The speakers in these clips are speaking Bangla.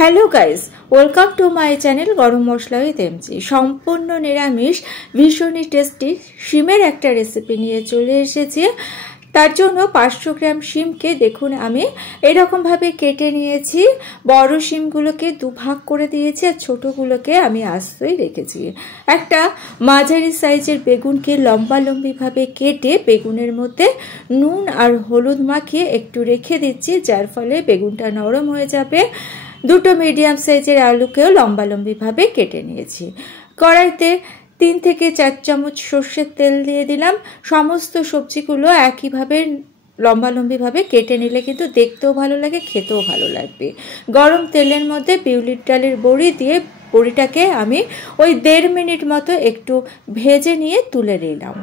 Hello guys, welcome to my channel গরম মশলা উইথ এমজি। সম্পূর্ণ নিরামিষ ভীষণই টেস্টি শিমের একটা রেসিপি নিয়ে চলে এসেছি। তার জন্য 500 গ্রাম শিমকে দেখুন আমি এরকমভাবে কেটে নিয়েছি। বড় শিমগুলোকে দুভাগ করে দিয়েছি আর ছোটোগুলোকে আমি আস্তই রেখেছি। একটা মাঝারি সাইজের বেগুনকে লম্বালম্বিভাবে কেটে বেগুনের মধ্যে নুন আর হলুদ মাখিয়ে একটু রেখে দিচ্ছি, যার ফলে বেগুনটা নরম হয়ে যাবে। দুটো মিডিয়াম সাইজের আলুকেও লম্বালম্বিভাবে কেটে নিয়েছি। কড়াইতে 3 থেকে 4 চামচ সর্ষের তেল দিয়ে দিলাম। সমস্ত সবজিগুলো একইভাবে লম্বালম্বিভাবে কেটে নিলে কিন্তু দেখতেও ভালো লাগে, খেতেও ভালো লাগবে। গরম তেলের মধ্যে বিউলির ডালের বড়ি দিয়ে বড়িটাকে আমি ওই 1.5 মিনিট মতো একটু ভেজে নিয়ে তুলে নিলাম।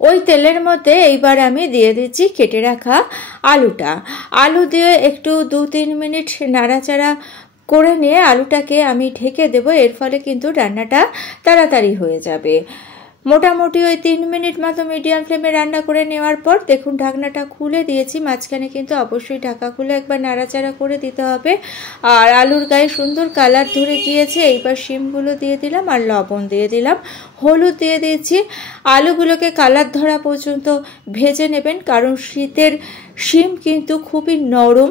ওই তেলের মধ্যে এইবার আমি দিয়ে দিচ্ছি কেটে রাখা আলুটা। আলু দিয়ে একটু 2-3 মিনিট নাড়াচাড়া করে নিয়ে আলুটাকে আমি ঢেকে দেব। এর ফলে কিন্তু রান্নাটা তাড়াতাড়ি হয়ে যাবে। মোটামুটি ওই 3 মিনিট মতো মিডিয়াম ফ্লেমে রান্না করে নেওয়ার পর দেখুন ঢাকনাটা খুলে দিয়েছি। মাঝখানে কিন্তু অবশ্যই ঢাকা খুলে একবার নাড়াচাড়া করে দিতে হবে। আর আলুর গায়ে সুন্দর কালার ধরে গিয়েছে। এইবার শিমগুলো দিয়ে দিলাম আর লবণ দিয়ে দিলাম, হলুদ দিয়ে দিয়েছি। আলুগুলোকে কালার ধরা পর্যন্ত ভেজে নেবেন, কারণ শীতের শিম কিন্তু খুবই নরম।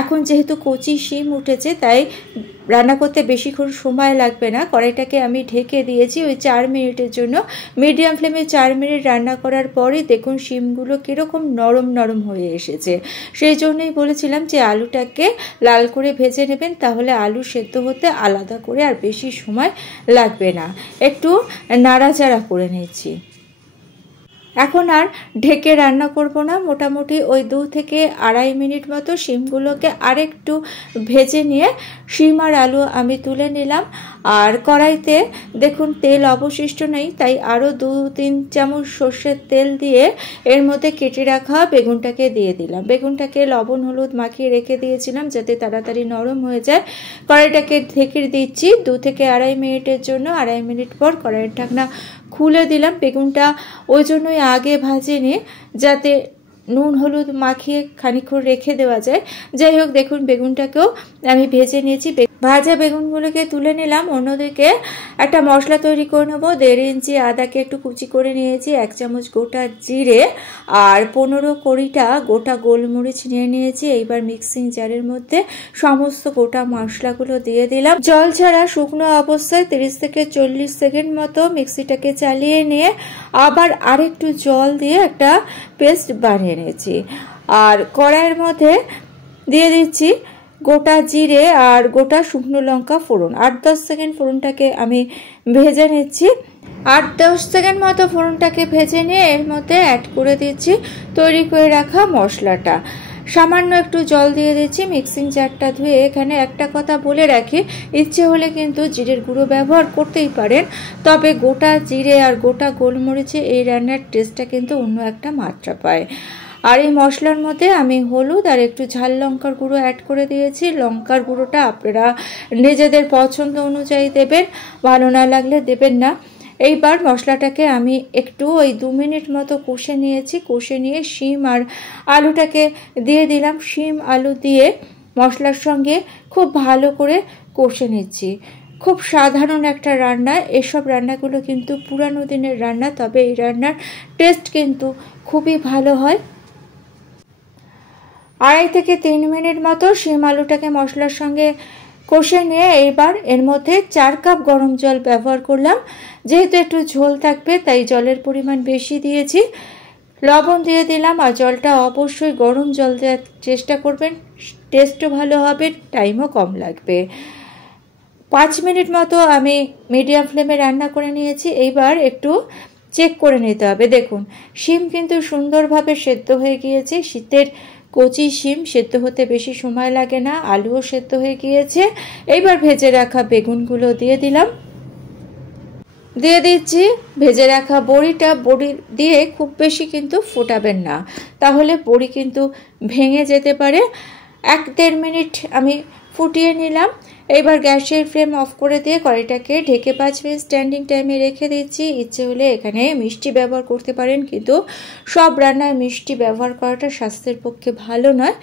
এখন যেহেতু কচি শিম উঠেছে তাই রান্না করতে বেশিক্ষণ সময় লাগবে না। কড়াইটাকে আমি ঢেকে দিয়েছি ওই 4 মিনিটের জন্য। মিডিয়াম ফ্লেমে 4 মিনিট রান্না করার পরে দেখুন শিমগুলো কীরকম নরম নরম হয়ে এসেছে। সেই জন্যই বলেছিলাম যে আলুটাকে লাল করে ভেজে নেবেন, তাহলে আলু সেদ্ধ হতে আলাদা করে আর বেশি সময় লাগবে না। একটু নাড়াচাড়া করে নিচ্ছি। এখন আর ঢেকে রান্না করব না। মোটামুটি ওই 2 থেকে 2.5 মিনিট মতো শিমগুলোকে আরেকটু ভেজে নিয়ে শিম আর আলু আমি তুলে নিলাম। আর কড়াইতে দেখুন তেল অবশিষ্ট নেই, তাই আরও 2-3 চামচ সর্ষের তেল দিয়ে এর মধ্যে কেটে রাখা বেগুনটাকে দিয়ে দিলাম। বেগুনটাকে লবণ হলুদ মাখিয়ে রেখে দিয়েছিলাম যাতে তাড়াতাড়ি নরম হয়ে যায়। কড়াইটাকে ঢেকে দিচ্ছি 2 থেকে 2.5 মিনিটের জন্য। 2.5 মিনিট পর কড়াইয়ের ঢাকনা খুলে দিলাম। বেগুনটা ওই জন্যই আগে ভাজিনি, যাতে নুন হলুদ মাখিয়ে খানিকক্ষণ রেখে দেওয়া যায়। যাই হোক, দেখুন বেগুনটাকেও আমি ভেজে নিয়েছি। ভাজা বেগুনগুলোকে তুলে নিলাম। অন্যদিকে একটা মশলা তৈরি করে নেবো। 1.5 ইঞ্চি আদাকে একটু কুচি করে নিয়েছি, 1 চামচ গোটা জিরে আর 15-20টা গোটা গোলমরিচ নিয়ে নিয়েছি। এইবার মিক্সিং জারের মধ্যে সমস্ত গোটা মশলাগুলো দিয়ে দিলাম। জল ছাড়া শুকনো অবস্থায় 30 থেকে 40 সেকেন্ড মতো মিক্সিটাকে চালিয়ে নিয়ে আবার আরেকটু জল দিয়ে একটা পেস্ট বানিয়ে নিয়েছি। আর কড়াইয়ের মধ্যে দিয়ে দিচ্ছি গোটা জিরে আর গোটা শুকনো লঙ্কা ফোড়ন। 8-10 সেকেন্ড ফোড়নটাকে আমি ভেজে নিচ্ছি। 8-10 সেকেন্ড মতো ফোড়নটাকে ভেজে নিয়ে এর মধ্যে অ্যাড করে দিচ্ছি তৈরি করে রাখা মশলাটা। সামান্য একটু জল দিয়ে দিচ্ছি। মিক্সিং জারটা ধুয়ে এখানে একটা কথা বলে রাখি, ইচ্ছে হলে কিন্তু জিরের গুঁড়ো ব্যবহার করতেই পারেন, তবে গোটা জিরে আর গোটা গোলমরিচে এই রান্নার টেস্টটা কিন্তু অন্য একটা মাত্রা পায়। আর এই মশলার মধ্যে আমি হলুদ আর একটু ঝাল লঙ্কার গুঁড়ো অ্যাড করে দিয়েছি। লঙ্কার গুঁড়োটা আপনারা নিজেদের পছন্দ অনুযায়ী দেবেন, ভালো না লাগলে দেবেন না। এইবার মশলাটাকে আমি একটু ওই 2 মিনিট মতো কষে নিয়েছি। কষে নিয়ে শিম আর আলুটাকে দিয়ে দিলাম। শিম আলু দিয়ে মশলার সঙ্গে খুব ভালো করে কষে নিচ্ছি। খুব সাধারণ একটা রান্না। এসব রান্নাগুলো কিন্তু পুরানো দিনের রান্না, তবে এই রান্নার টেস্ট কিন্তু খুবই ভালো হয়। 2.5 থেকে 3 মিনিট মতো শিম আলুটাকে মশলার সঙ্গে কষে নিয়ে এইবার এর মধ্যে 4 কাপ গরম জল ব্যবহার করলাম। যেহেতু একটু ঝোল থাকবে তাই জলের পরিমাণ বেশি দিয়েছি। লবণ দিয়ে দিলাম। আর জলটা অবশ্যই গরম জল দেওয়ার চেষ্টা করবেন, টেস্টও ভালো হবে, টাইমও কম লাগবে। 5 মিনিট মতো আমি মিডিয়াম ফ্লেমে রান্না করে নিয়েছি। এইবার একটু চেক করে নিতে হবে। দেখুন শিম কিন্তু সুন্দরভাবে সেদ্ধ হয়ে গিয়েছে। শীতের কচি শিম সেদ্ধ হতে বেশি সময় লাগে না। আলুও সেদ্ধ হয়ে গিয়েছে। এইবার ভেজে রাখা বেগুনগুলো দিয়ে দিলাম। দিয়ে দিচ্ছি ভেজে রাখা বড়িটা। বড়ি দিয়ে খুব বেশি কিন্তু ফোটাবেন না, তাহলে বড়ি কিন্তু ভেঙে যেতে পারে। 1-1.5 মিনিট আমি ফুটিয়ে নিলাম। এবার গ্যাসের ফ্লেম অফ করে দিয়ে কড়াইটাকে ঢেকে 5 মিনিট স্ট্যান্ডিং টাইমে রেখে দিচ্ছি। ইচ্ছে হলে এখানে মিষ্টি ব্যবহার করতে পারেন, কিন্তু সব রান্নায় মিষ্টি ব্যবহার করাটা স্বাস্থ্যের পক্ষে ভালো নয়।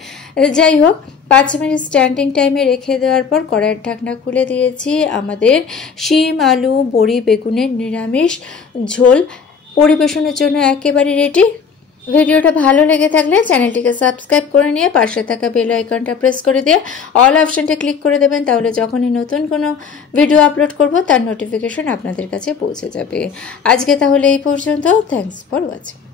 যাই হোক, 5 মিনিট স্ট্যান্ডিং টাইমে রেখে দেওয়ার পর কড়াইয়ের ঢাকনা খুলে দিয়েছি। আমাদের শিম, আলু, বড়ি, বেগুনের নিরামিষ ঝোল পরিবেশনের জন্য একেবারে রেডি। ভিডিওটা ভালো লেগে থাকলে চ্যানেলটিকে সাবস্ক্রাইব করে নিয়ে পাশে থাকা বেল আইকনটা প্রেস করে দিয়ে অল অপশনটা ক্লিক করে দেবেন, তাহলে যখনই নতুন কোনো ভিডিও আপলোড করব তার নোটিফিকেশন আপনাদের কাছে পৌঁছে যাবে। আজকে তাহলে এই পর্যন্ত। Thanks for watching.